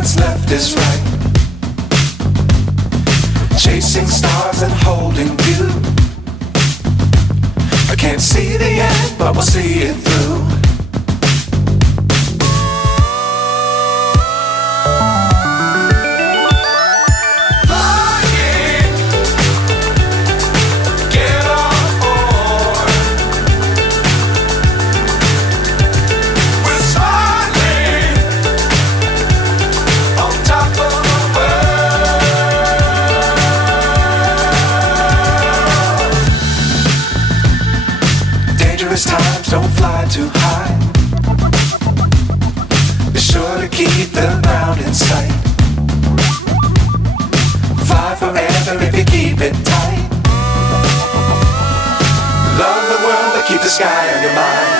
what's left is right. Chasing stars and holding you. I can't see the end, but we'll see it through. Times don't fly too high. Be sure to keep the ground in sight. Fly forever if you keep it tight. Love the world but keep the sky on your mind.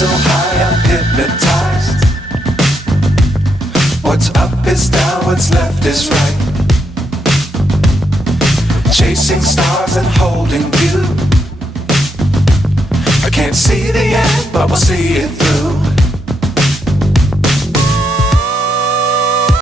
So high I'm hypnotized. What's up is down, what's left is right. Chasing stars and holding you. I can't see the end, but we'll see it through.